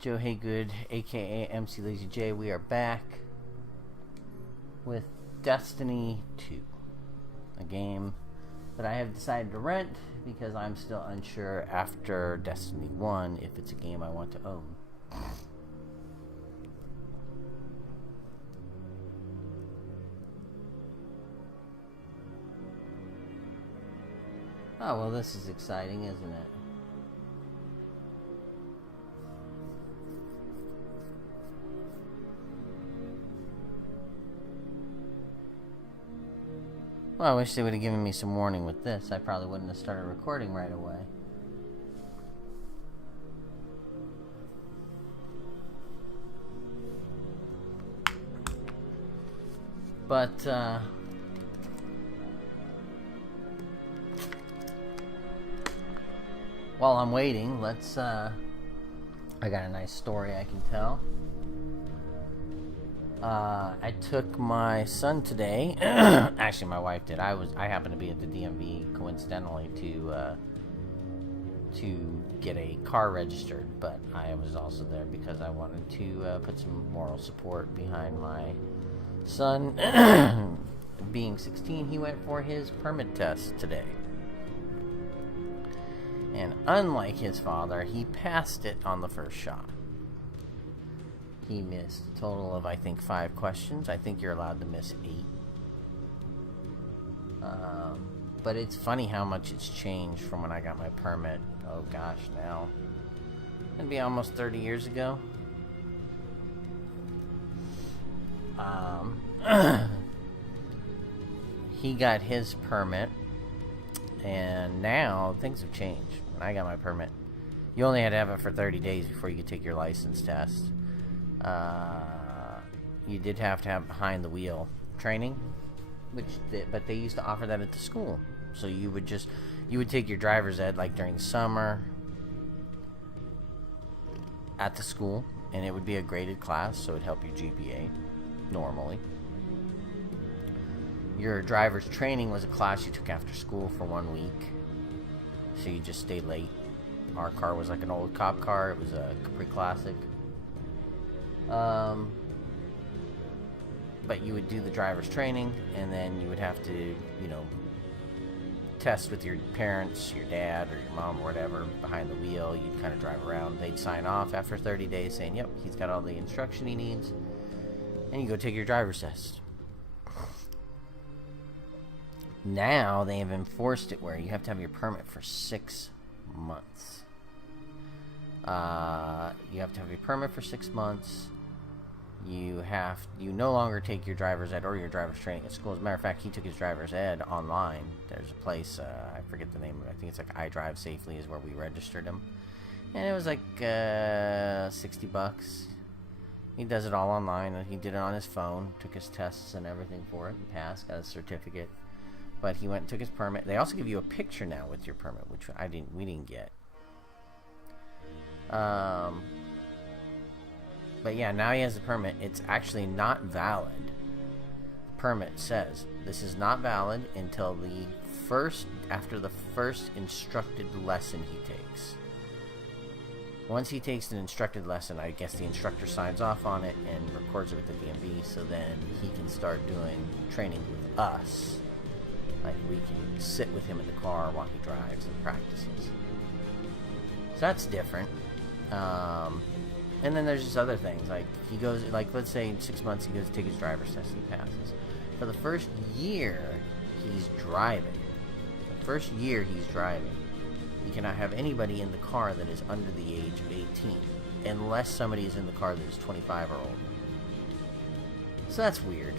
Joe Haygood, aka mclazyj. We are back with Destiny 2, a game that I have decided to rent because I'm still unsure after Destiny 1 if it's a game I want to own. Oh, well, this is exciting, isn't it? Well, I wish they would have given me some warning with this. I probably wouldn't have started recording right away. But, while I'm waiting, let's, I got a nice story I can tell. I took my son today. Actually, my wife did. I happened to be at the DMV coincidentally to get a car registered, but I was also there because I wanted to put some moral support behind my son. Being 16, he went for his permit test today. And unlike his father, he passed it on the first shot. He missed a total of, I think, 5 questions. I think you're allowed to miss 8. But it's funny how much it's changed from when I got my permit. Oh gosh, now. It'd be almost 30 years ago. He got his permit, and now things have changed. When I got my permit, you only had to have it for 30 days before you could take your license test. You did have to have behind the wheel training, but they used to offer that at the school. So you would take your driver's ed like during the summer at the school, and it would be a graded class, so it'd help your GPA normally. Your driver's training was a class you took after school for 1 week, so you just stayed late. Our car was like an old cop car. It was a Capri Classic. But you would do the driver's training, and then you would have to, test with your parents, your dad, or your mom, or whatever, behind the wheel. You'd kind of drive around. They'd sign off after 30 days saying, yep, he's got all the instruction he needs. And you go take your driver's test. Now they have enforced it where you have to have your permit for 6 months. You have to have your permit for 6 months. You no longer take your driver's ed or your driver's training at school. As a matter of fact, he took his driver's ed online. There's a place, I forget the name of it. I think it's like I Drive Safely is where we registered him. And it was like $60. He does it all online, and he did it on his phone, took his tests and everything for it, and passed, got a certificate. But he went and took his permit. They also give you a picture now with your permit, which we didn't get. But yeah, now he has a permit. It's actually not valid. The permit says this is not valid until after the first instructed lesson he takes. Once he takes an instructed lesson, I guess the instructor signs off on it and records it with the DMV, so then he can start doing training with us. Like, we can sit with him in the car while he drives and practices. So that's different. And then there's just other things, like he goes, like let's say in 6 months he goes to take his driver's test and he passes. For the first year he's driving, he cannot have anybody in the car that is under the age of 18, unless somebody is in the car that is 25 or older. So that's weird.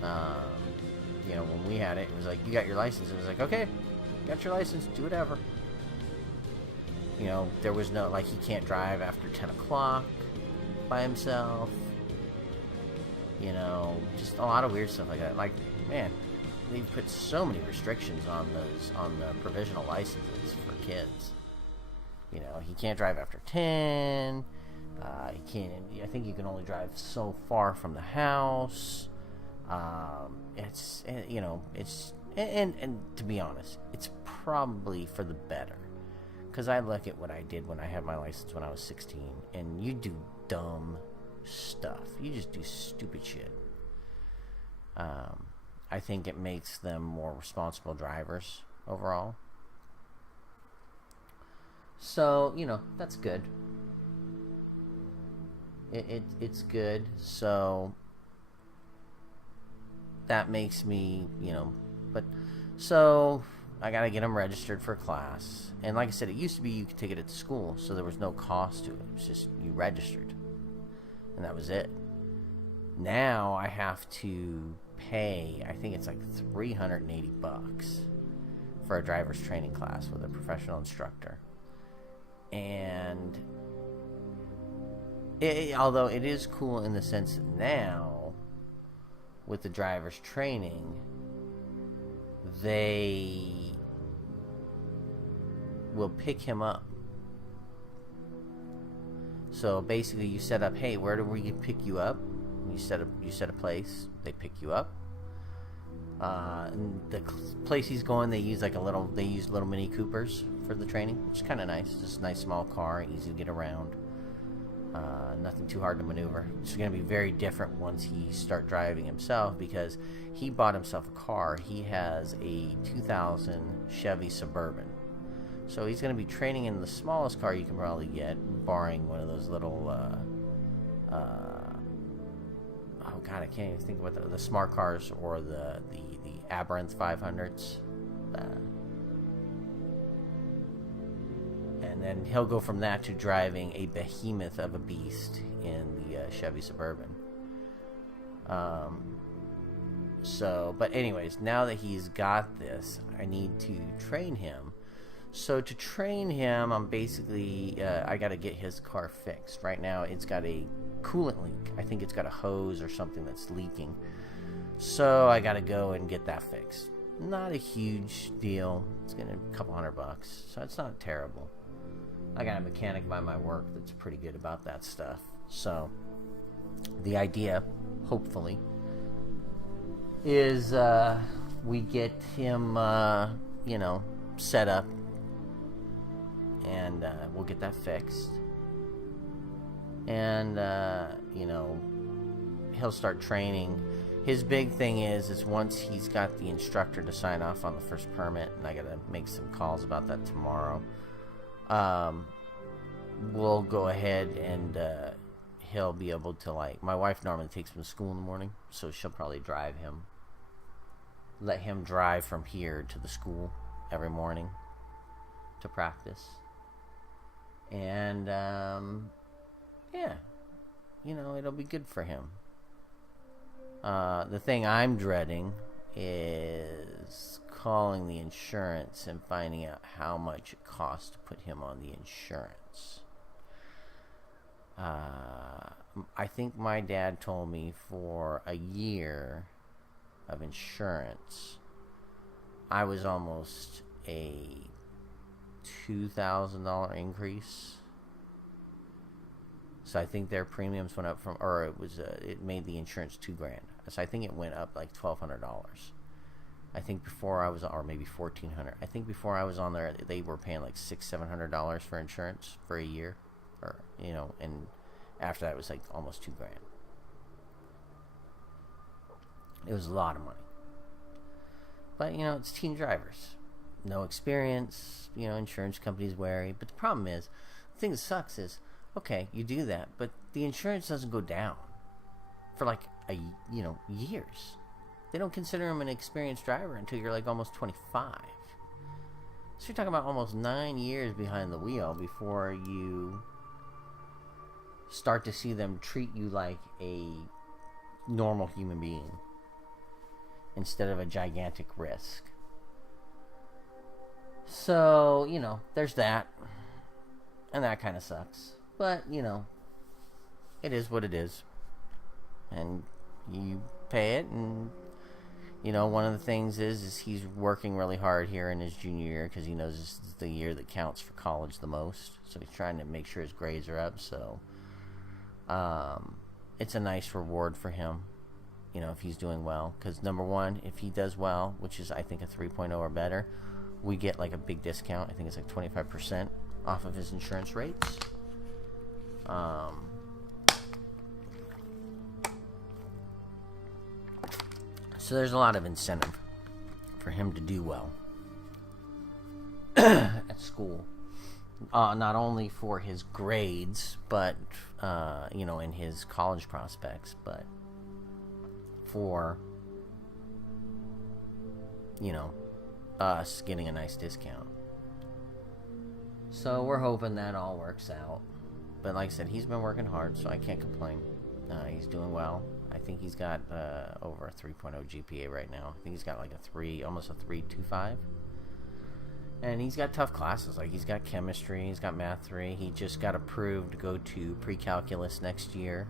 When we had it, it was like, you got your license. It was like, okay, you got your license, do whatever. There was no, like, he can't drive after 10 o'clock by himself. Just a lot of weird stuff like that. Like, man, they've put so many restrictions on the provisional licenses for kids. He can't drive after 10. I think you can only drive so far from the house. It's to be honest, it's probably for the better. because I look at what I did when I had my license when I was 16, and you do dumb stuff. You just do stupid shit. I think it makes them more responsible drivers overall. So, that's good. It's good. So that makes me, but so I gotta get them registered for class. And like I said, it used to be you could take it at school, so there was no cost to it. It was just you registered, and that was it. Now I have to pay, I think it's like $380 for a driver's training class with a professional instructor. And although it is cool in the sense that now with the driver's training, they will pick him up. So basically you set up, hey, where do we pick you up? You set a place, they pick you up. And the place he's going, they use little Mini Coopers for the training, which is kind of nice. Just a nice small car, easy to get around. Nothing too hard to maneuver. It's going to be very different once he start driving himself, because he bought himself a car. He has a 2000 Chevy Suburban. So he's going to be training in the smallest car you can probably get, barring one of those little oh god, I can't even think what the smart cars or the Aberrant 500s. And then he'll go from that to driving a behemoth of a beast in the Chevy Suburban. But anyways, now that he's got this, I need to train him. So to train him, I'm basically, I got to get his car fixed. Right now, it's got a coolant leak. I think it's got a hose or something that's leaking. So I got to go and get that fixed. Not a huge deal. It's going to be a couple $100, so it's not terrible. I got a mechanic by my work that's pretty good about that stuff. So the idea, hopefully, is we get him, set up, and we'll get that fixed. And, he'll start training. His big thing is once he's got the instructor to sign off on the first permit, and I got to make some calls about that tomorrow, we'll go ahead and he'll be able to, my wife normally takes him to school in the morning, so she'll probably drive him. Let him drive from here to the school every morning to practice. And, it'll be good for him. The thing I'm dreading is calling the insurance and finding out how much it costs to put him on the insurance. I think my dad told me for a year of insurance, I was almost a $2,000 increase. So I think their premiums went up it made the insurance $2,000. So I think it went up like $1,200. I think before I was, or maybe $1,400. I think before I was on there, they were paying like $600-700 for insurance for a year, and after that it was like almost $2,000. It was a lot of money. But it's teen drivers, no experience. Insurance companies wary. But the problem is, the thing that sucks is, okay, you do that, but the insurance doesn't go down for years. They don't consider him an experienced driver until you're like almost 25. So you're talking about almost 9 years behind the wheel before you start to see them treat you like a normal human being instead of a gigantic risk. So, there's that. And that kind of sucks. But, it is what it is. And you pay it, and one of the things is he's working really hard here in his junior year because he knows this is the year that counts for college the most. So he's trying to make sure his grades are up. So it's a nice reward for him, if he's doing well. Because number one, if he does well, which is I think a 3.0 or better, we get like a big discount. I think it's like 25% off of his insurance rates. So there's a lot of incentive for him to do well at school. Not only for his grades, but, in his college prospects, but for, us getting a nice discount. So we're hoping that all works out. But like I said, he's been working hard, so I can't complain. He's doing well. I think he's got over a 3.0 GPA right now. I think he's got like almost a 3.25. And he's got tough classes. Like, he's got chemistry, he's got math 3. He just got approved to go to pre-calculus next year.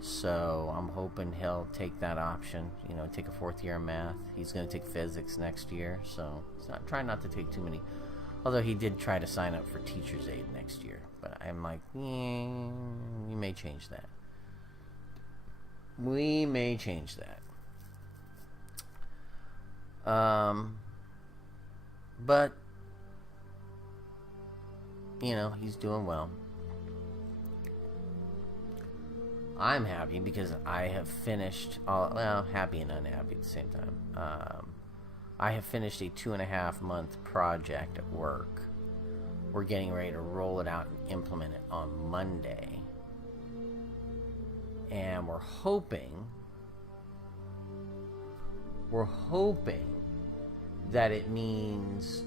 So I'm hoping he'll take that option, take a 4th year in math. He's going to take physics next year, so trying not to take too many. Although he did try to sign up for teacher's aid next year. But I'm like, we may change that. We may change that. But, he's doing well. I'm happy because I have finished, happy and unhappy at the same time. I have finished a 2.5 month project at work. We're getting ready to roll it out and implement it on Monday. And we're hoping that it means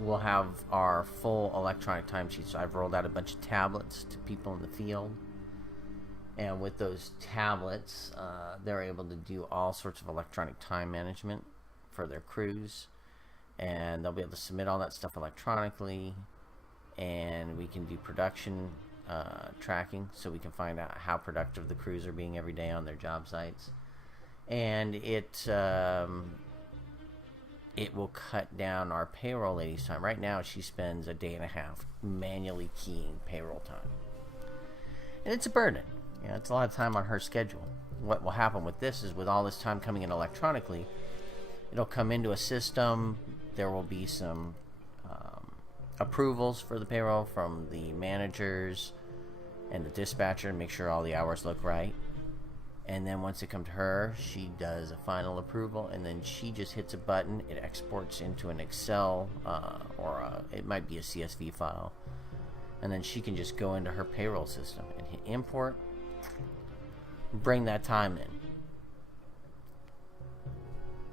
we'll have our full electronic timesheet. So I've rolled out a bunch of tablets to people in the field. And with those tablets, they're able to do all sorts of electronic time management for their crews. And they'll be able to submit all that stuff electronically. And we can do production tracking, so we can find out how productive the crews are being every day on their job sites. And it will cut down our payroll lady's time. Right now, she spends a day and a half manually keying payroll time. And it's a burden. It's a lot of time on her schedule. What will happen with this is, with all this time coming in electronically, it'll come into a system. There will be some approvals for the payroll from the managers and the dispatcher to make sure all the hours look right. And then once it comes to her, she does a final approval, and then she just hits a button. It exports into an Excel it might be a CSV file. And then she can just go into her payroll system and hit import, bring that time in.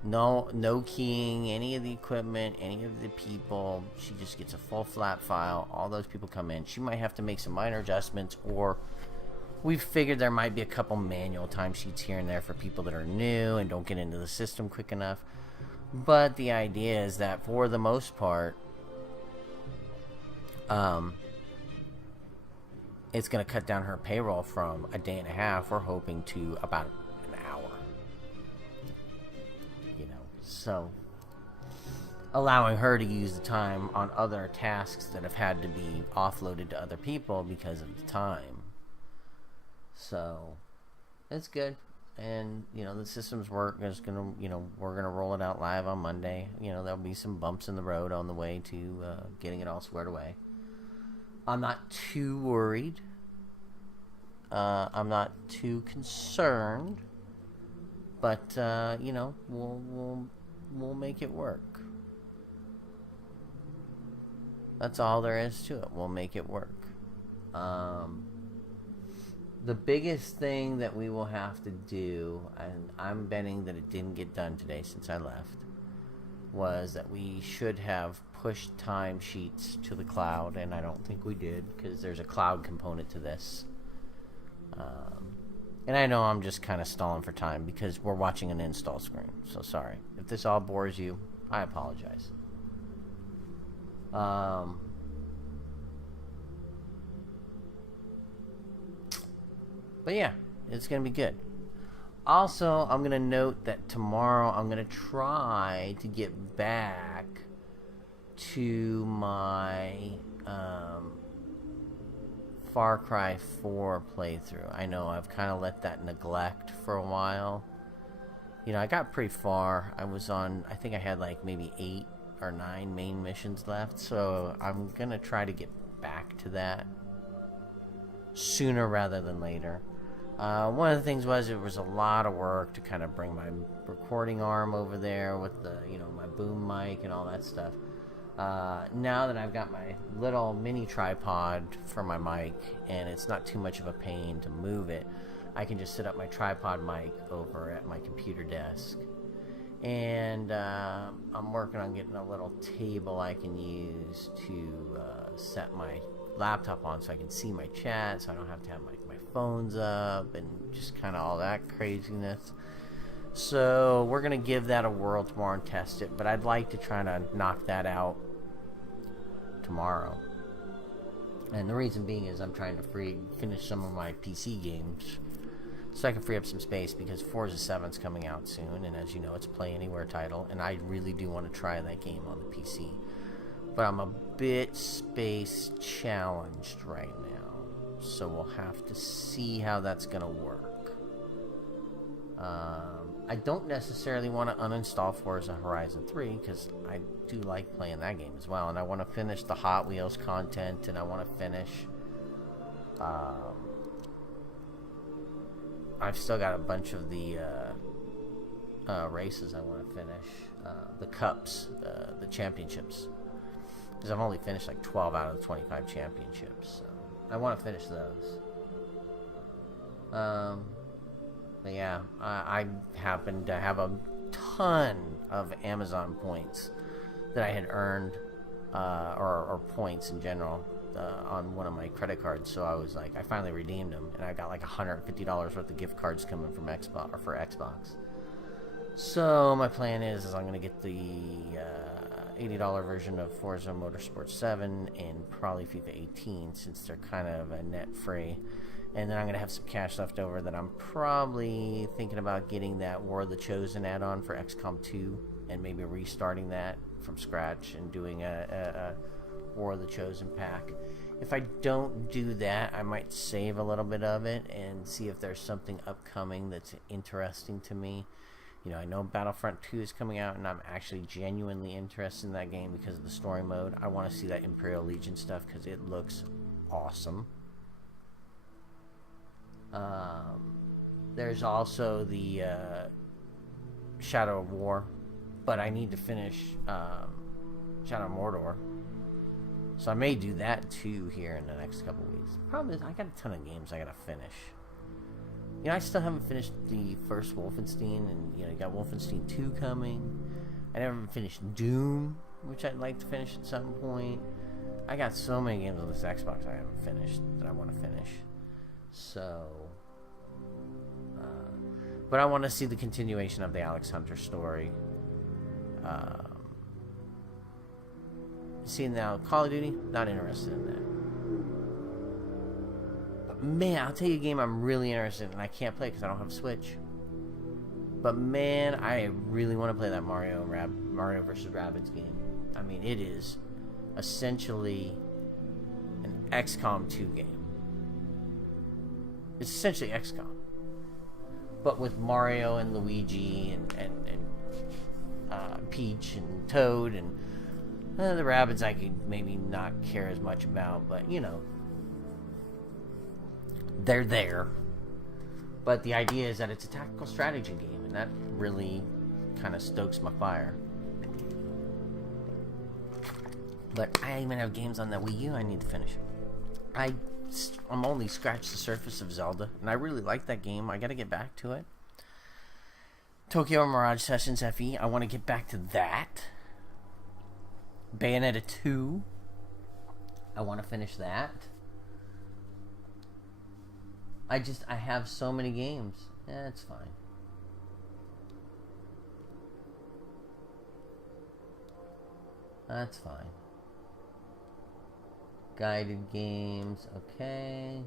No keying any of the equipment, any of the people. She just gets a full flat file. All those people come in. She might have to make some minor adjustments, or we've figured there might be a couple manual timesheets here and there for people that are new and don't get into the system quick enough. But the idea is that for the most part, it's going to cut down her payroll from a day and a half. We're hoping to about an hour. So allowing her to use the time on other tasks that have had to be offloaded to other people because of the time. So it's good. And, the systems work. We're going to roll it out live on Monday. There'll be some bumps in the road on the way to getting it all squared away. I'm not too worried. I'm not too concerned. But, we'll make it work. That's all there is to it. We'll make it work. The biggest thing that we will have to do, and I'm betting that it didn't get done today since I left, was that we should have pushed timesheets to the cloud, and I don't think we did, because there's a cloud component to this. And I know I'm just kind of stalling for time because we're watching an install screen, so sorry. If this all bores you, I apologize. But yeah, it's going to be good. Also, I'm going to note that tomorrow I'm going to try to get back to my Far Cry 4 playthrough. I know I've kind of let that neglect for a while, You know, I got pretty far. I was on, I think I had like maybe 8 or 9 main missions left, so I'm gonna try to get back to that sooner rather than later. One of the things was it was a lot of work to kind of bring my recording arm over there with the, you know, my boom mic and all that stuff. Now that I've got my little mini tripod for my mic and it's not too much of a pain to move it, I can just set up my tripod mic over at my computer desk. And I'm working on getting a little table I can use to set my laptop on so I can see my chat, so I don't have to have my phones up and just kind of all that craziness. So we're gonna give that a whirl tomorrow and test it, but I'd like to try to knock that out tomorrow. And the reason being is I'm trying to finish some of my PC games so I can free up some space, because Forza 7's coming out soon, and as you know, it's a Play Anywhere title, and I really do want to try that game on the PC. But I'm a bit space challenged right now, so we'll have to see how that's going to work. I don't necessarily want to uninstall Forza Horizon 3, because I do like playing that game as well, and I want to finish the Hot Wheels content, and I want to finish... I've still got a bunch of the races I want to finish. The cups, the championships. Because I've only finished like 12 out of the 25 championships. So I want to finish those. But yeah, I happened to have a ton of Amazon points that I had earned, or points in general, on one of my credit cards. So I was like, I finally redeemed them, and I got like $150 worth of gift cards coming from Xbox, or for Xbox. So my plan is I'm gonna get the $80 version of Forza Motorsport 7 and probably FIFA 18, since they're kind of a net free. And then I'm gonna have some cash left over that I'm probably thinking about getting that War of the Chosen add-on for XCOM 2, and maybe restarting that from scratch and doing a War of the Chosen pack. If I don't do that, I might save a little bit of it and see if there's something upcoming that's interesting to me. You know, I know Battlefront 2 is coming out, and I'm actually genuinely interested in that game because of the story mode. I want to see that Imperial Legion stuff because it looks awesome. There's also the Shadow of War, but I need to finish Shadow of Mordor. So I may do that too here in the next couple weeks. Problem is, I got a ton of games I gotta finish. You know, I still haven't finished the first Wolfenstein, and you know, you got Wolfenstein 2 coming. I never finished Doom, which I'd like to finish at some point. I got so many games on this Xbox I haven't finished that I want to finish. So, but I want to see the continuation of the Alex Hunter story. See, now, Call of Duty, not interested in that. But man, I'll tell you a game I'm really interested in, and I can't play because I don't have a Switch. But man, I really want to play that Mario vs. Rabbids game. I mean, it is essentially an XCOM 2 game. It's essentially XCOM, but with Mario and Luigi and Peach and Toad, and the Rabbids I could maybe not care as much about, but you know, they're there. But the idea is that it's a tactical strategy game, and that really kind of stokes my fire. But I even have games on that Wii U I need to finish. I'm only scratched the surface of Zelda, and I really like that game. I got to get back to it. Tokyo Mirage Sessions FE, I want to get back to that. Bayonetta 2, I want to finish that. I have so many games. It's fine. That's fine. Guided games, okay.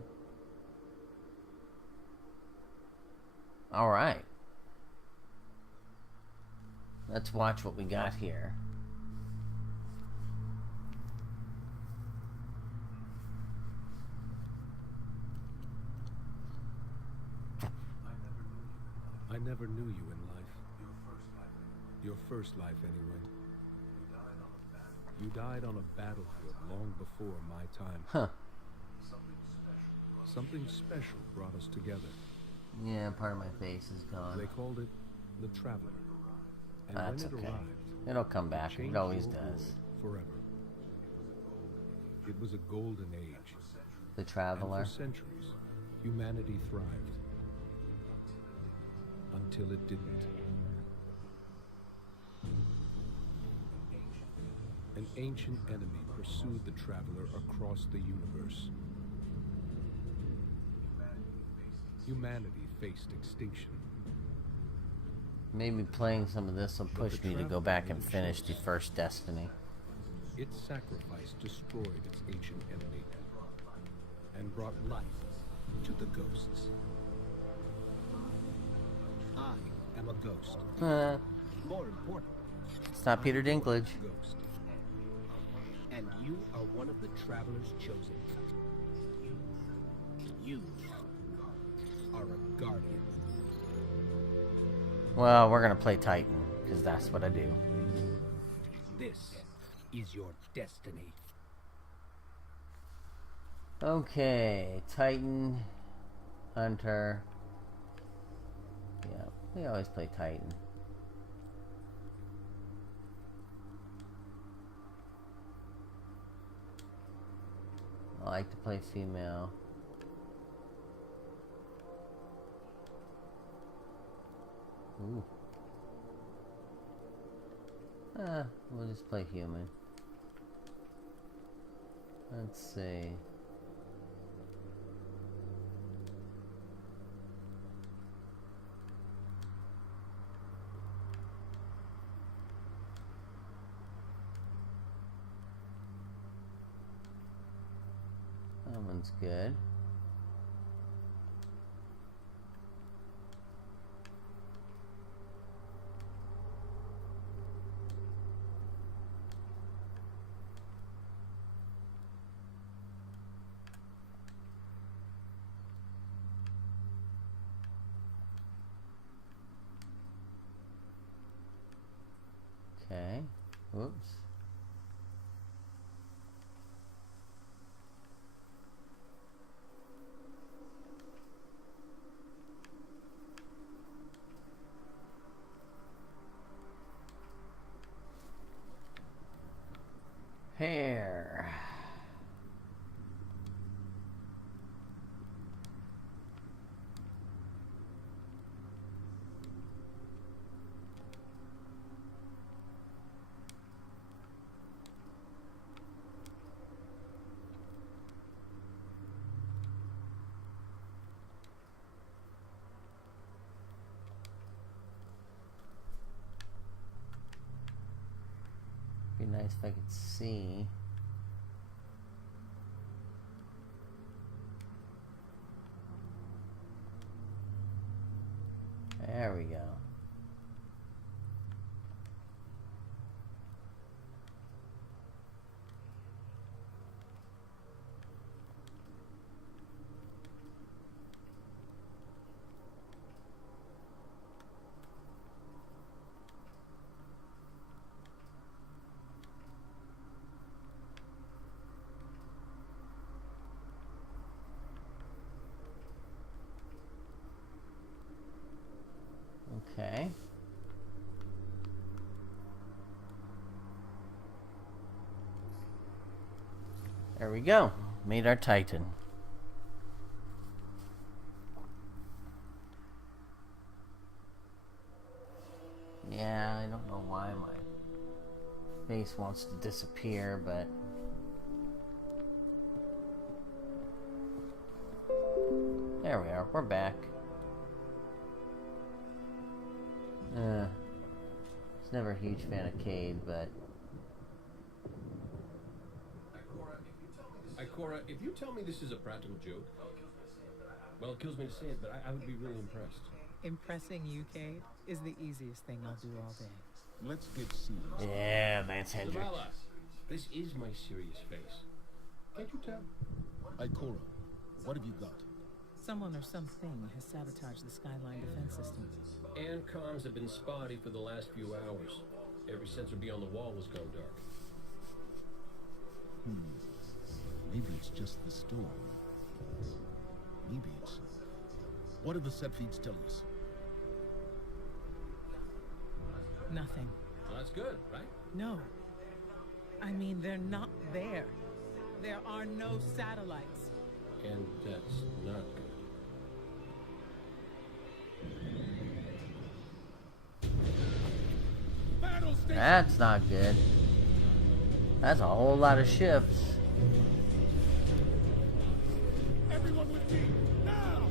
Alright. Let's watch what we got here. I never knew you in life. Your first life, anyway. You died on a battlefield long before my time. Huh. Something special brought us together. Yeah, part of my face is gone. They called it the Traveler. And That's when it okay. arrived, It'll come back. changed It always your does. world forever. It was a golden age. The Traveler. And for centuries, humanity thrived. Until it didn't. An ancient enemy pursued the Traveler across the universe. Humanity faced extinction. Maybe playing some of this will push me to go back and finish the first Destiny. Its sacrifice destroyed its ancient enemy and brought life to the ghosts. I am a ghost. More important, It's not Peter Dinklage. ghost. And you are one of the Traveler's chosen. You are a guardian. Well, we're gonna play Titan, because that's what I do. This is your destiny. Okay, Titan, Hunter. Yeah, we always play Titan. I like to play female. Ooh. We'll just play human. Let's see. That one's good. Okay. Whoops. Hair. Be nice if I could see. There we go. Okay. There we go. Made our Titan. Yeah, I don't know why my face wants to disappear, but there we are. We're back. Was never a huge fan of Cade, but Ikora, if you tell me this is a practical joke, well, it kills me to say it, but I would be really impressed. Impressing you, Cade, is the easiest thing I'll do all day. Let's get serious. yeah, Lance Hendricks. Zavala, this is my serious face. Can't you tell? Ikora, what have you got? Someone or something has sabotaged the Skyline defense system. And comms have been spotty for the last few hours. Every sensor beyond the wall was gone dark. Maybe it's just the storm. Maybe it's... What do the set feeds tell us? Nothing. Well, that's good, right? No. I mean, they're not there. There are no satellites. And that's not good. Battle station! That's not good. That's a whole lot of ships. Everyone with me, now!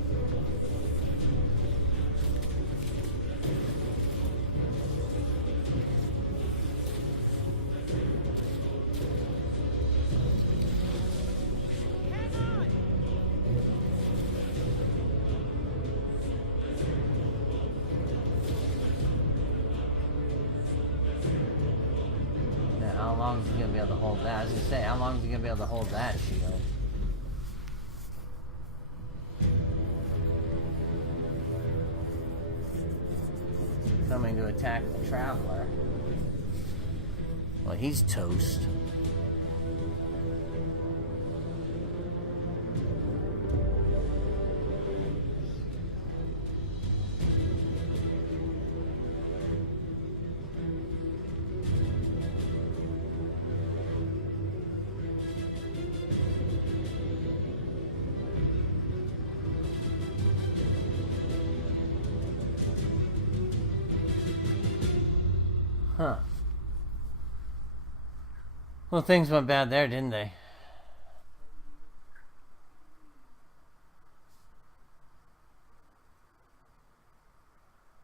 Now, how long is he gonna be able to hold that? I was gonna say, how long is he gonna be able to hold that shield? Coming to attack the Traveler. Well, he's toast. Huh. Well, things went bad there, didn't they?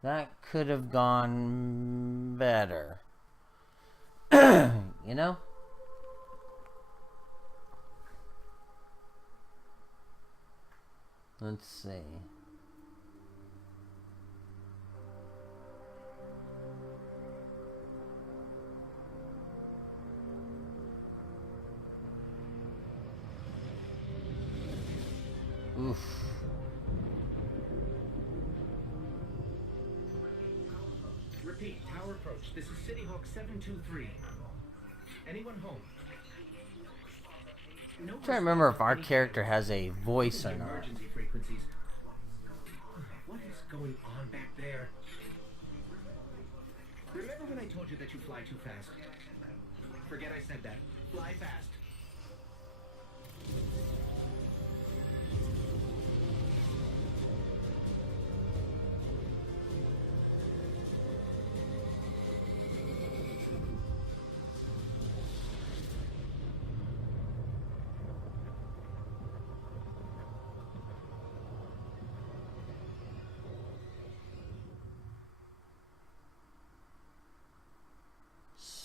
That could have gone better. You know? Let's see. Oof. Repeat, tower approach. This is City Hawk 723. Anyone home? No I'm trying to remember if our character has a voice or not. emergency frequencies. What is going on back there? Remember when I told you that you fly too fast? Forget I said that. Fly fast.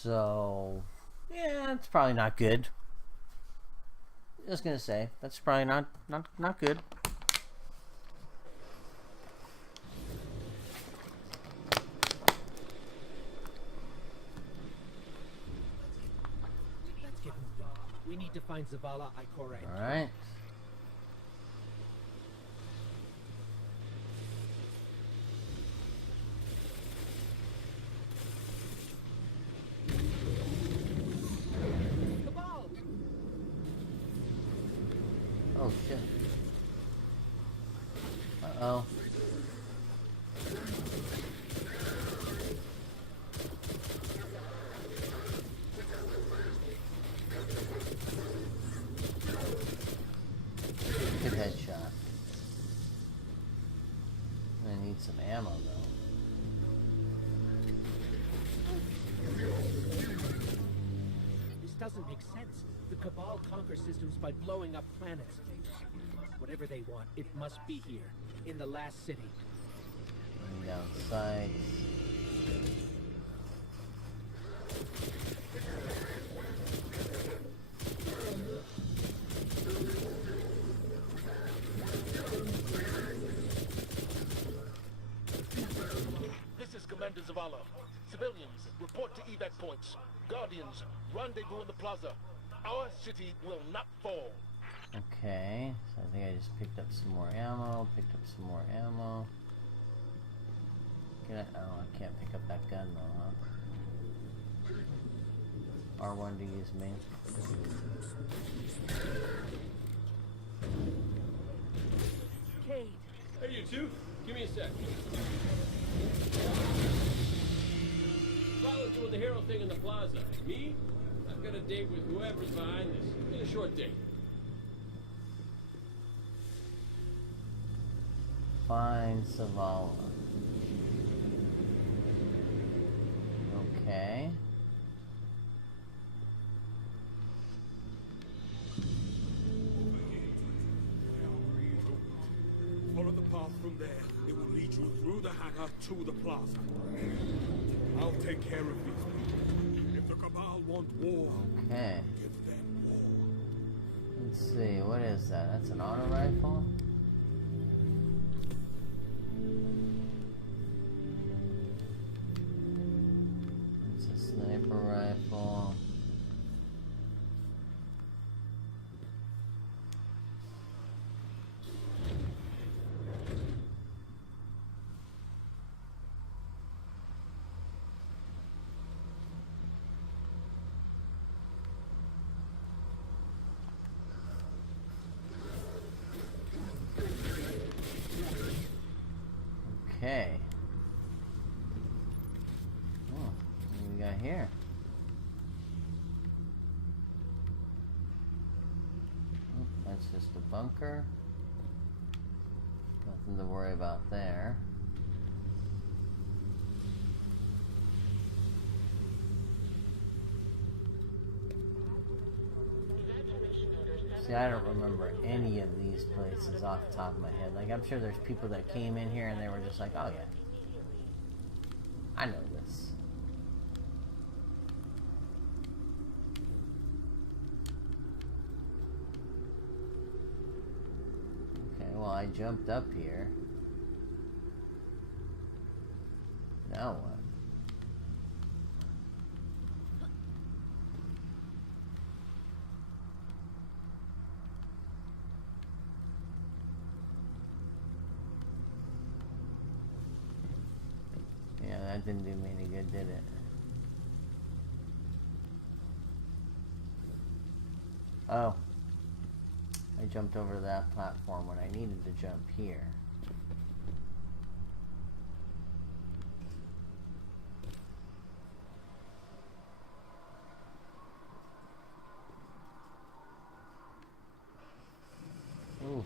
So, yeah, it's probably not good. Just gonna say, that's probably not good. Let's get moving. We need to find Zavala Ikora. Alright. Oh shit. Uh-oh. Good headshot. I need some ammo though. This doesn't make sense. The Cabal conquer systems by blowing up planets. Whatever they want, it must be here, in the last city. Bring down sights. This is Commander Zavala. Civilians, report to evac points. Guardians, rendezvous in the plaza. Our city will not fall. Okay, so I think I just picked up some more ammo, Can I, oh, I can't pick up that gun though, huh? R1 to use me. Cade. Hey, you two. Give me a sec. Violet's doing the hero thing in the plaza. Me? I've got a date with whoever's behind this. It's a short date. Find Savala. Okay. Follow the path from there. It will lead you through the hangar to the plaza. I'll take care of these people. If the Cabal want war, Okay. give them war. Let's see, what is that? That's an auto rifle? It's a sniper rifle. Okay. Oh, what do we got here? Oh, that's just a bunker. Nothing to worry about there. See, I don't remember any of these places off the top of my head. Like, I'm sure there's people that came in here and they were just like, oh yeah, I know this. Okay, well, I jumped up here. Now what? Yeah, that didn't do me any good, did it? Oh. I jumped over that platform when I needed to jump here. Oof.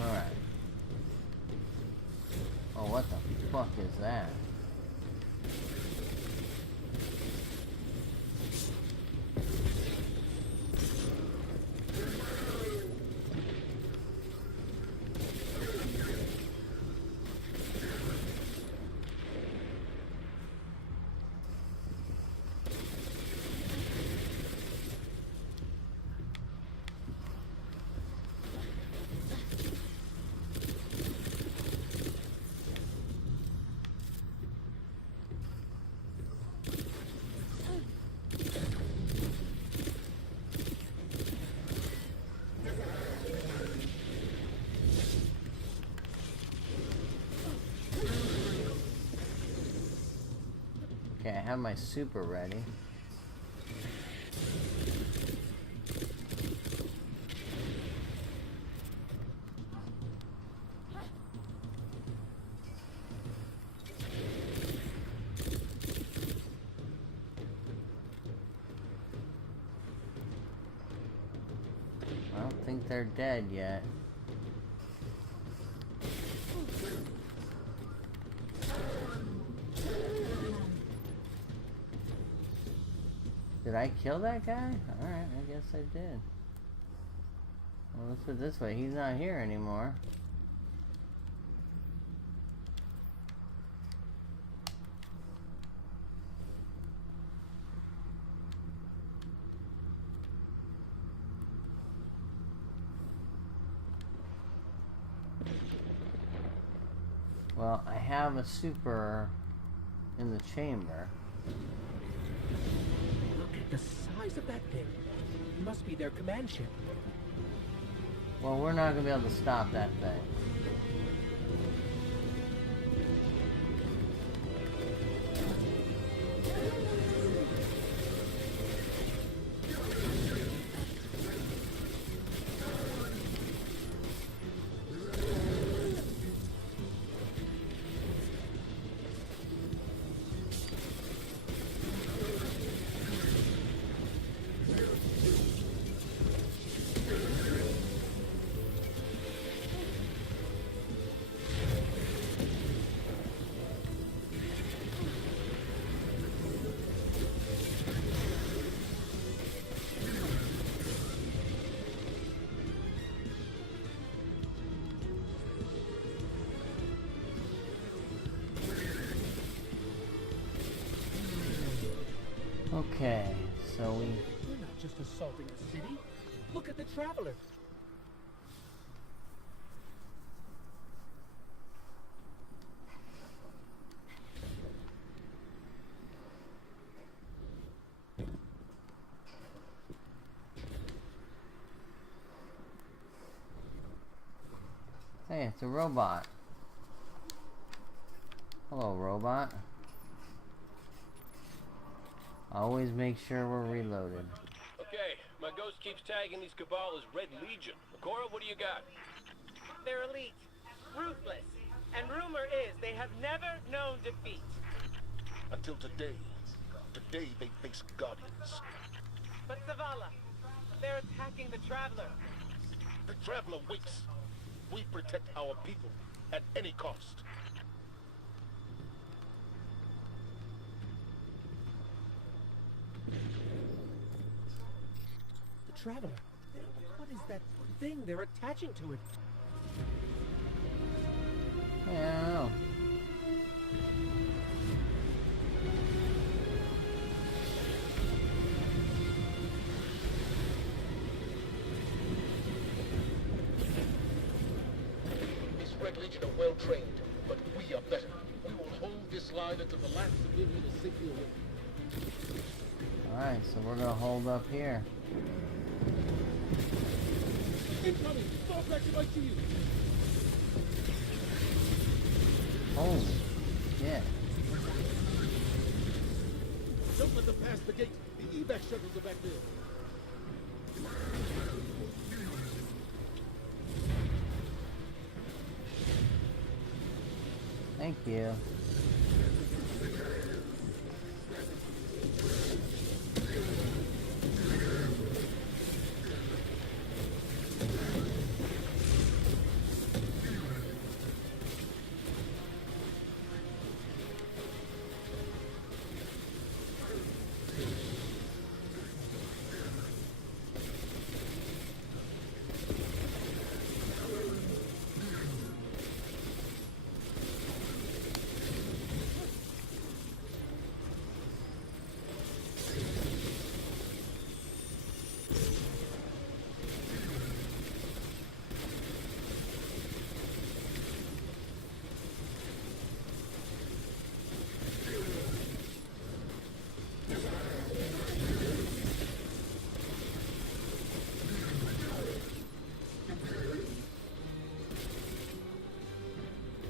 Alright. Oh, what the fuck is that? Okay, I have my super ready. I don't think they're dead yet. Did I kill that guy? Alright, I guess I did. Well, let's put it this way. He's not here anymore. Well, I have a super in the chamber. Look at the size of that thing. It must be their command ship. Well, we're not going to be able to stop that thing. Okay, so we... We're not just assaulting a city. Look at the Traveler. Hey, it's a robot. Hello, robot. Always make sure we're reloaded. Okay, my ghost keeps tagging these Cabal as Red Legion. Cora, what do you got? They're elite, ruthless, and rumor is they have never known defeat. Until today. Today they face Guardians. But Zavala, they're attacking the Traveler. The Traveler waits. We protect our people at any cost. The Traveler. What is that thing they're attaching to it? Yeah, I don't know. This Red Legion are well trained, but we are better. We will hold this line until the last civilian is safely away. Alright, so we're gonna hold up here. Incoming! Fall back if I see you! Holy shit. Don't let them pass the gate. The evac shuttles are back there. Thank you.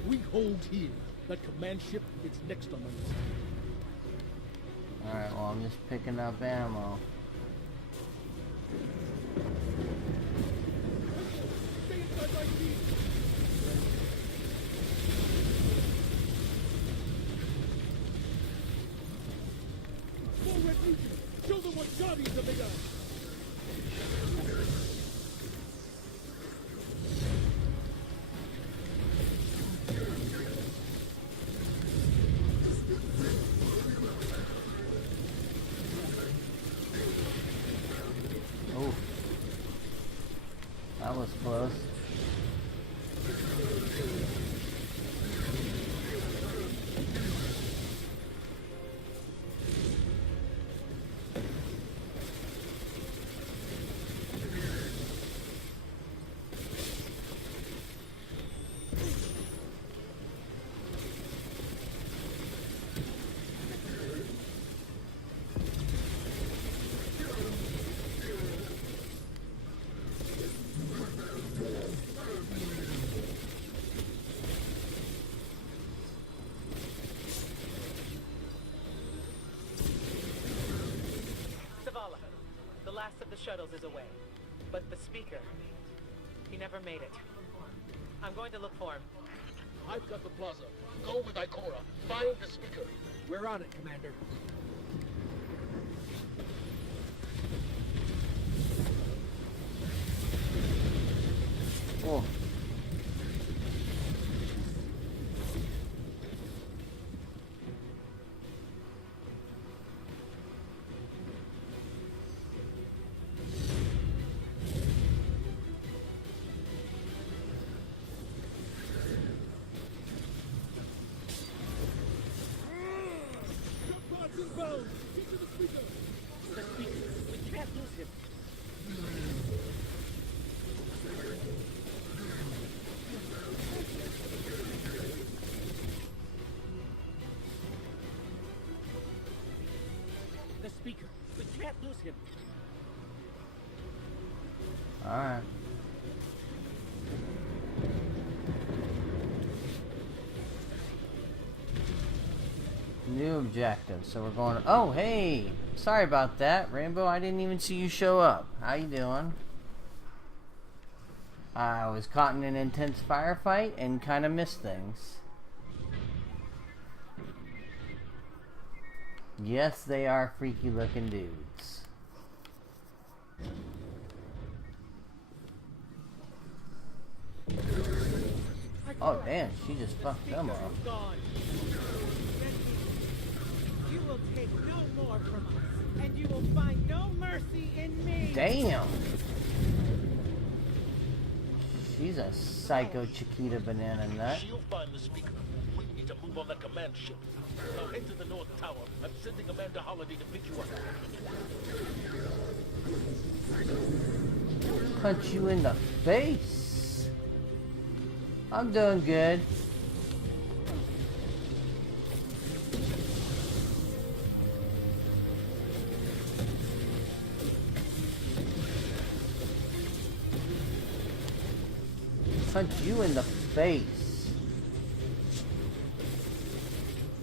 We hold here. That command ship, it's next on my list. Alright, well, I'm just picking up ammo. Stay inside my team! Full Red Legion! Show them what Guardians are made of! was close. The last of the shuttles is away. But the speaker, he never made it. I'm going to look for him. I've got the plaza. Go with Ikora. Find the speaker. We're on it, Commander. Oh. The speaker. We can't lose him. The speaker. We can't lose him. Alright. New objective. So we're going... Oh, hey! Sorry about that, Rambo. I didn't even see you show up. How you doing? I was caught in an intense firefight and kind of missed things. Yes, they are freaky looking dudes. Oh, damn. She just fucked them up. Gone. You will take no more from us, and you will find no mercy in me. Damn. She's a psycho Chiquita banana nut. She'll find the speaker. We need to move on that command ship. Now head to the North Tower. I'm sending Amanda Holiday to pick you up. Punch you in the face. I'm doing good. Punch you in the face.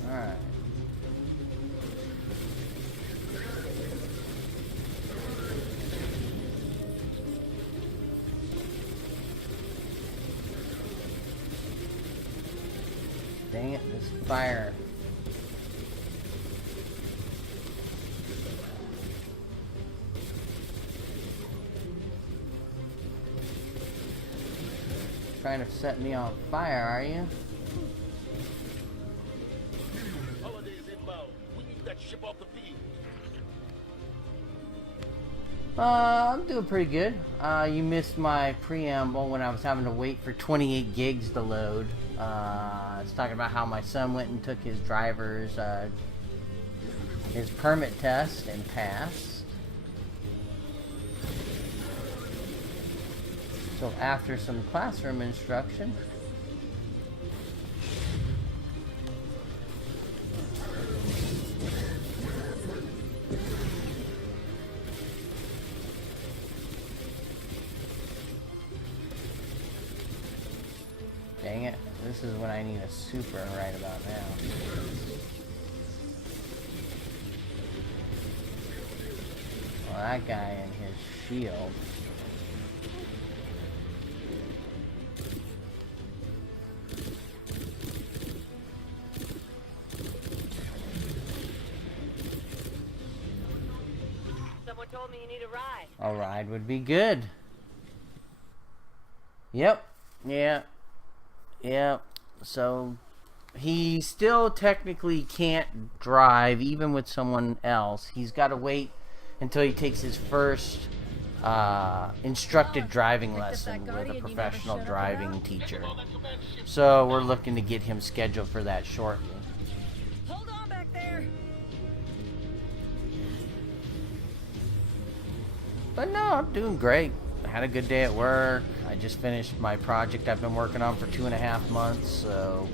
Alright. Dang it, this fire. Trying to set me on fire, are you? Holiday is inbound. We need that ship off the field. I'm doing pretty good. You missed my preamble when I was having to wait for 28 gigs to load. It's talking about how my son went and took his driver's, his permit test and passed. So after some classroom instruction, dang it, this is when I need a super right about now. Well, that guy and his shield. Someone told me you need a ride. A ride would be good. Yep. Yeah. Yep. So he still technically can't drive even with someone else. He's got to wait until he takes his first instructed driving lesson with a professional driving teacher. So we're looking to get him scheduled for that shortly. Hold on back there. But no, I'm doing great. I had a good day at work. I just finished my project I've been working on for 2.5 months, so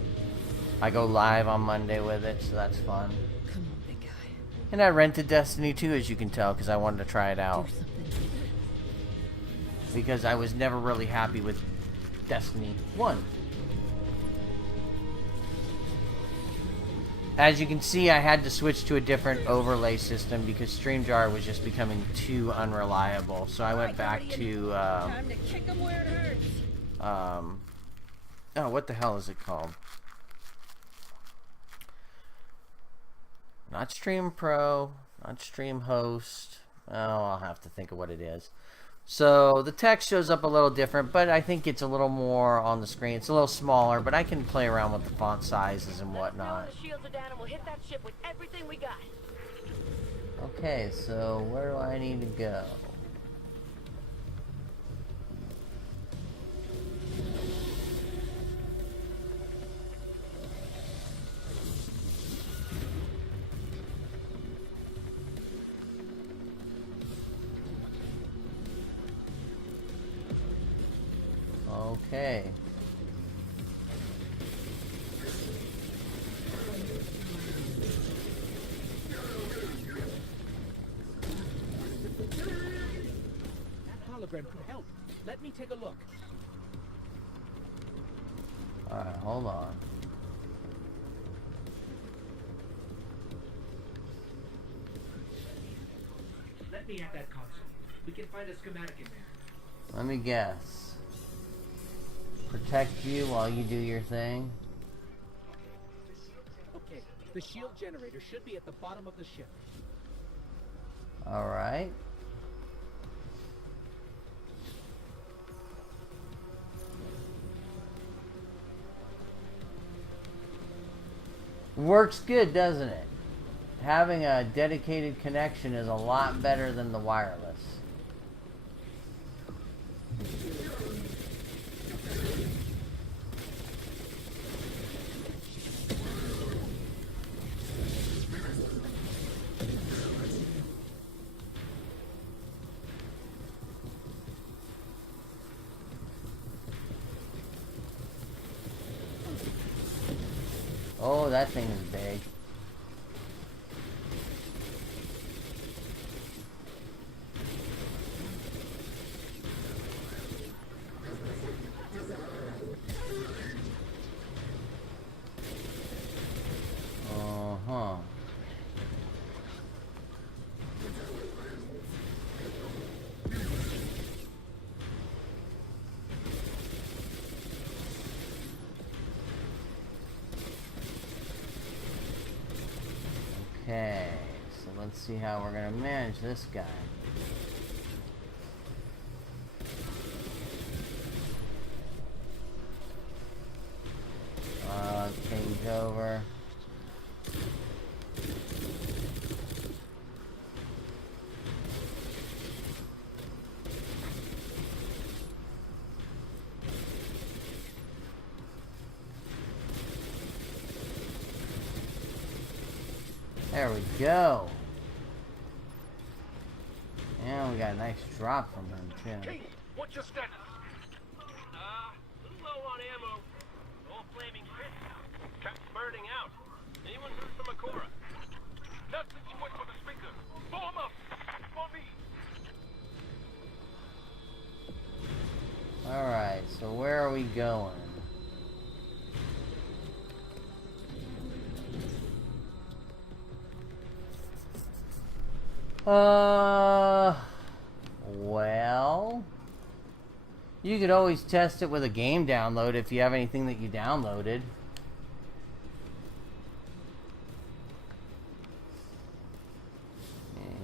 I go live on Monday with it, so that's fun. Come on, big guy. And I rented Destiny 2, as you can tell, because I wanted to try it out. Do something. Because I was never really happy with Destiny 1. As you can see, I had to switch to a different overlay system because StreamYard was just becoming too unreliable. So I went back to, Time to kick 'em where it hurts. oh, what the hell is it called? Not Stream Pro, not Stream Host. Oh, I'll have to think of what it is. So the text shows up a little different, but I think it's a little more on the screen. It's a little smaller, but I can play around with the font sizes and whatnot. The shields are down and we'll hit that ship with everything we got. Okay, so where do I need to go? Okay. That hologram could help. Let me take a look. Alright, hold on. Let me at that console. We can find a schematic in there. Let me guess. Protect you while you do your thing. Okay, the shield generator should be at the bottom of the ship. Alright. Works good, doesn't it? Having a dedicated connection is a lot better than the wireless. Oh, that thing is big. Uh-huh. Okay, so let's see how we're gonna manage this guy. Change over. There we go. And we got a nice drop from him too. King, what's your status? Little low on ammo. All flaming fish. Kept burning out. Anyone heard from Akora? Nothing to wait for the speaker. Form up. For me. Alright, so where are we going? Well, you could always test it with a game download if you have anything that you downloaded.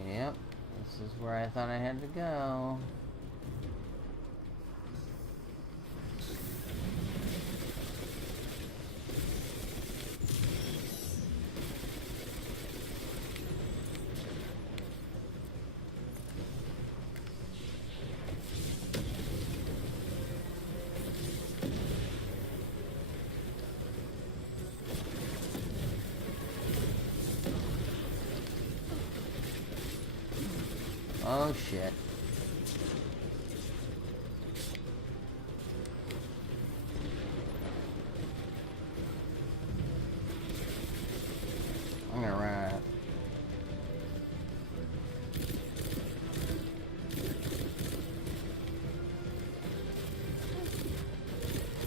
Yep, this is where I thought I had to go. Oh shit. I'm gonna run out.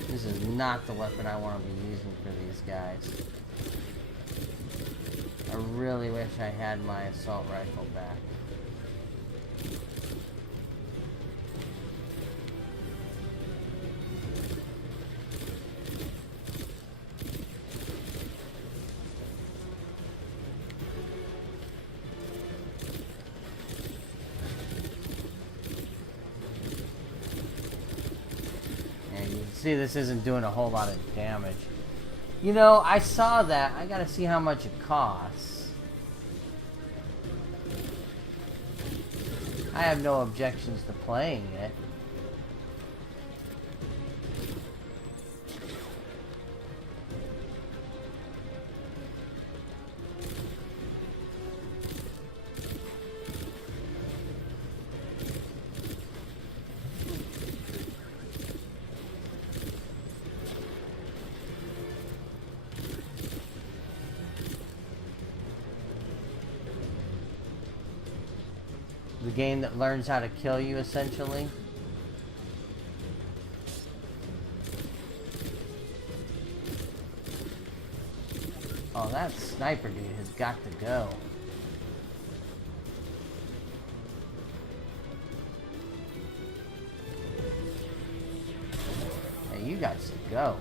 This is not the weapon I want to be using for these guys. I really wish I had my assault rifle back. See, this isn't doing a whole lot of damage. You know, I saw that. I gotta see how much it costs. I have no objections to playing it. The game that learns how to kill you, essentially. Oh, that sniper dude has got to go. Hey, you got to go.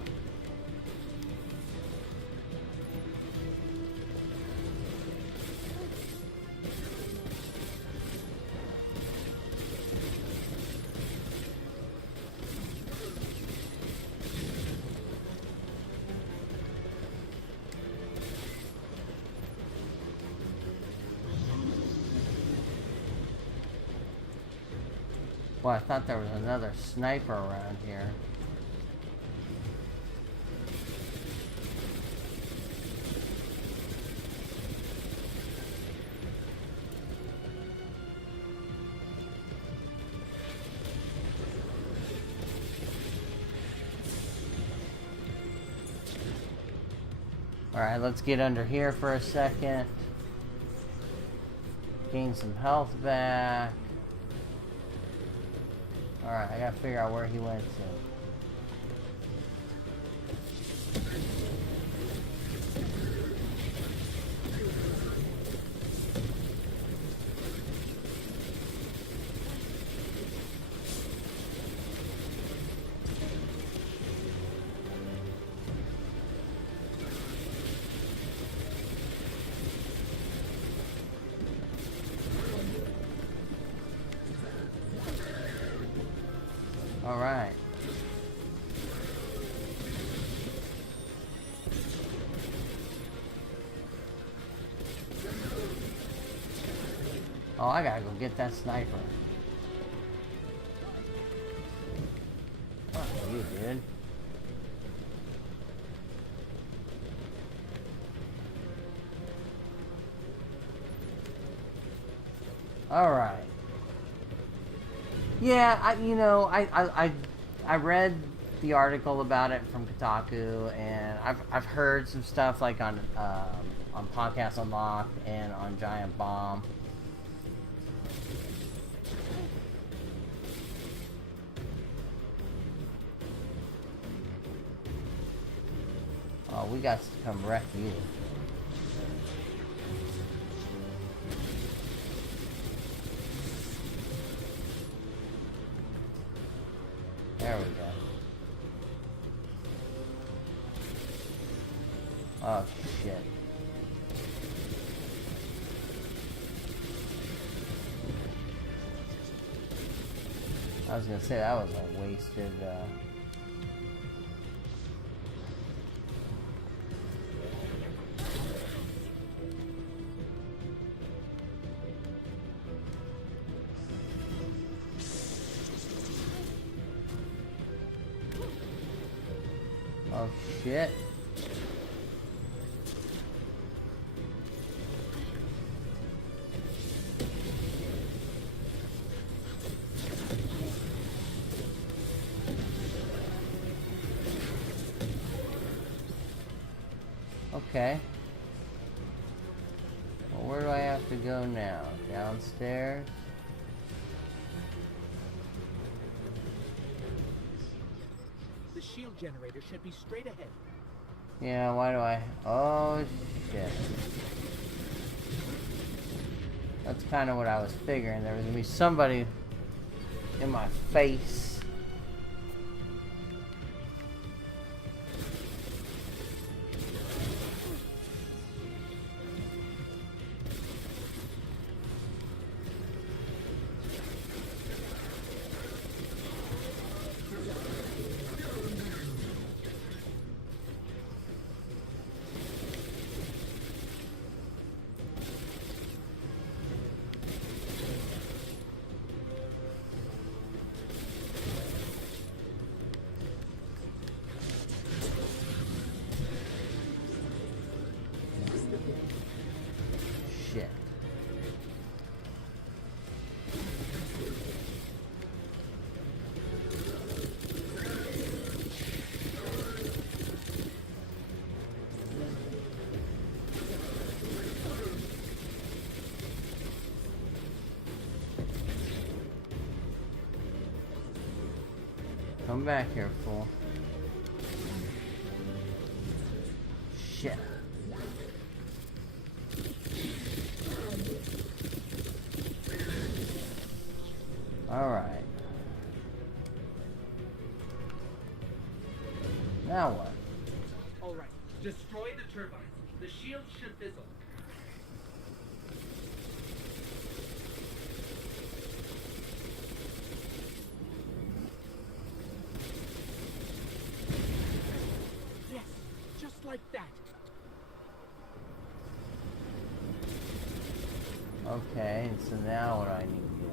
Well, I thought there was another sniper around here. Alright, let's get under here for a second. Gain some health back. Alright, I gotta figure out where he went to. Alright. Oh, I gotta go get that sniper. Fuck you, dude. Alright. Yeah, I read the article about it from Kotaku, and I've heard some stuff like on Podcast Unlocked and on Giant Bomb. Oh, we got to come wreck you. There we go. Oh, shit. I was gonna say that was a wasted, Oh, shit. Okay. Well, where do I have to go now? Downstairs? The shield generator should be straight ahead. Yeah, why do I... Oh, shit. That's kind of what I was figuring. There was going to be somebody in my face. Shit. Come back here, fool. Shit. Alright. Now what? Alright, destroy the turbines. The shield should fizzle. Yes, just like that. Okay, so now what do I need to do?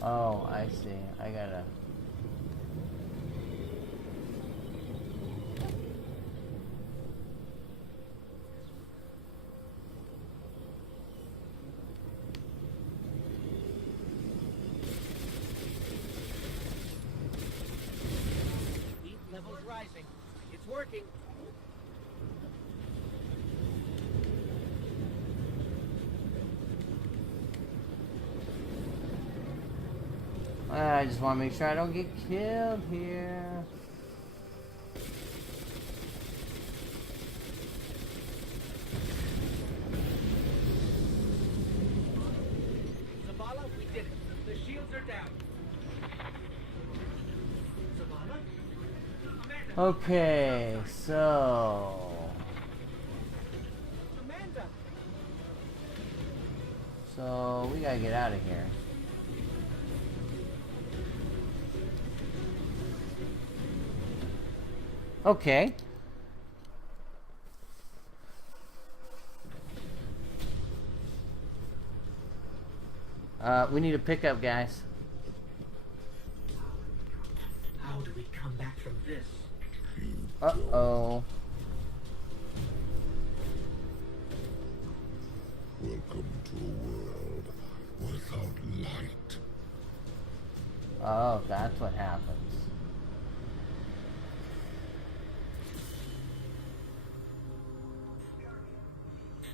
Oh, I see. I gotta... Heat level's rising. It's working. I just want to make sure I don't get killed here. Zavala, we did it. The shields are down. Zavala? Amanda! Okay, so... Amanda! So, we gotta get out of here. Okay. We need a pickup, guys. How do we come back from this? Uh-oh. Welcome to a world without light. Oh, that's what happens.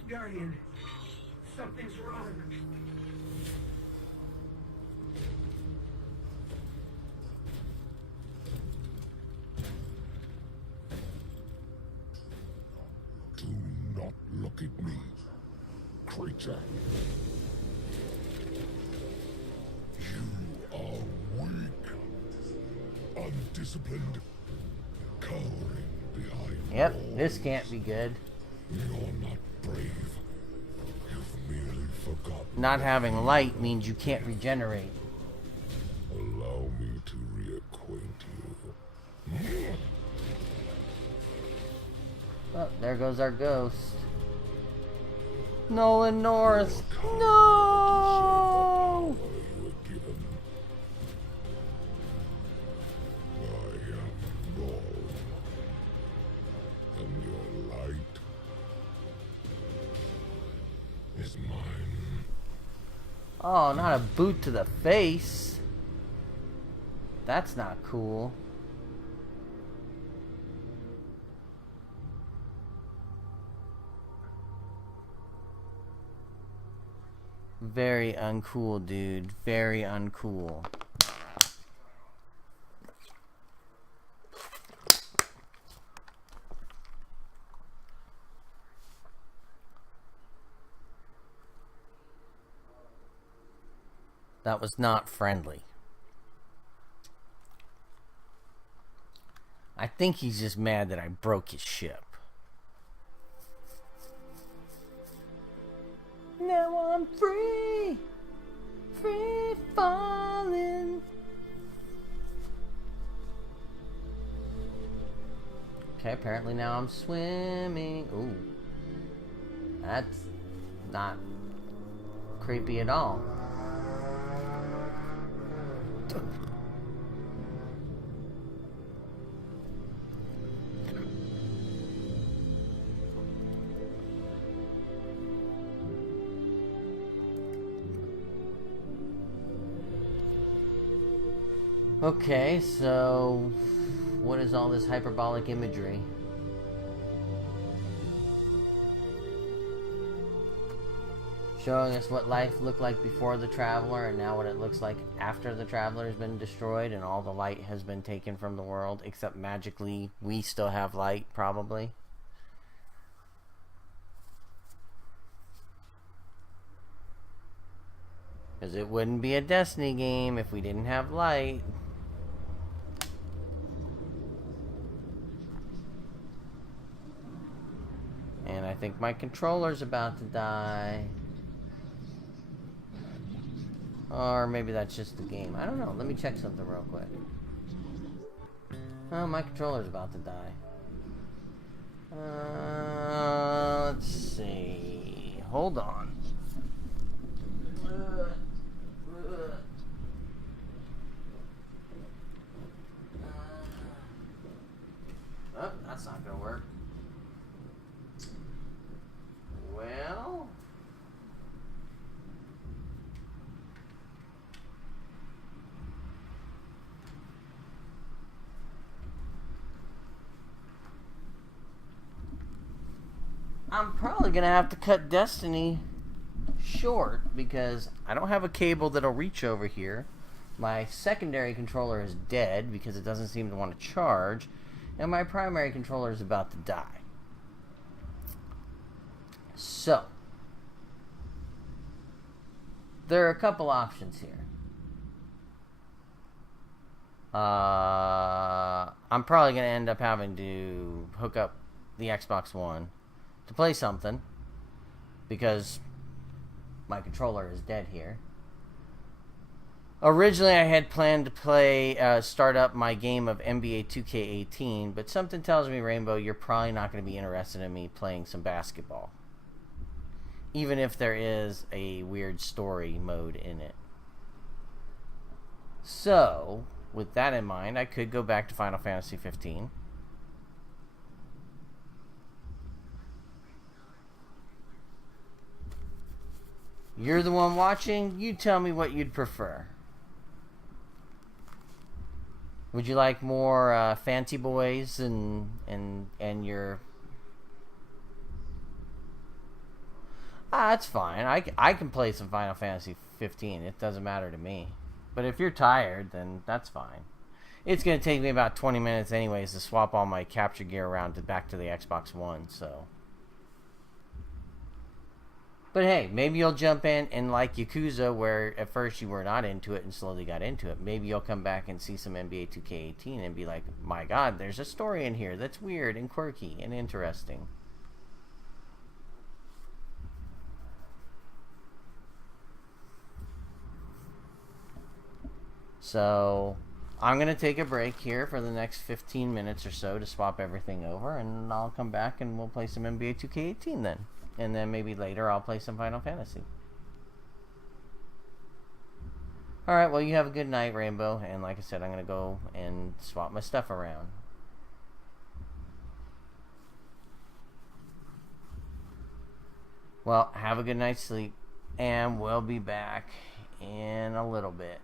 Guardian, something's wrong. Do not look at me, creature. You are weak, undisciplined, cowering behind Yep, walls. this can't be good. You're not brave. You've merely forgotten. Not having light means you can't regenerate. Allow me to reacquaint you. Oh, there goes our ghost. Nolan North. No! You were given. I am wrong. And your light is mine. Oh, not a boot to the face. That's not cool. Very uncool, dude. Very uncool. That was not friendly. I think he's just mad that I broke his ship. Now I'm free, free falling. Okay, apparently now I'm swimming. Ooh, that's not creepy at all. Okay, so what is all this hyperbolic imagery? Showing us what life looked like before the Traveler and now what it looks like after the Traveler has been destroyed and all the light has been taken from the world, except magically we still have light, probably. Because it wouldn't be a Destiny game if we didn't have light. And I think my controller's about to die. Or maybe that's just the game. I don't know. Let me check something real quick. Oh, my controller's about to die. Let's see. Hold on. Oh, that's not gonna work. Well, I'm probably gonna have to cut Destiny short because I don't have a cable that'll reach over here. My secondary controller is dead because it doesn't seem to want to charge, and my primary controller is about to die. So, there are a couple options here. I'm probably going to end up having to hook up the Xbox One to play something because my controller is dead here. Originally, I had planned to play, start up my game of NBA 2K18, but something tells me, Rainbow, you're probably not going to be interested in me playing some basketball. Even if there is a weird story mode in it. So, with that in mind, I could go back to Final Fantasy 15. You're the one watching. You tell me what you'd prefer. Would you like more Fancy Boys and your... that's fine. I can play some Final Fantasy 15. It doesn't matter to me. But if you're tired, then that's fine. It's going to take me about 20 minutes anyways to swap all my capture gear around back to the Xbox One, so... But hey, maybe you'll jump in and like Yakuza, where at first you were not into it and slowly got into it. Maybe you'll come back and see some NBA 2K18 and be like, my god, there's a story in here that's weird and quirky and interesting. So, I'm going to take a break here for the next 15 minutes or so to swap everything over, and I'll come back and we'll play some NBA 2K18 then. And then maybe later I'll play some Final Fantasy. Alright, well, you have a good night, Rainbow. And like I said, I'm going to go and swap my stuff around. Well, have a good night's sleep. And we'll be back in a little bit.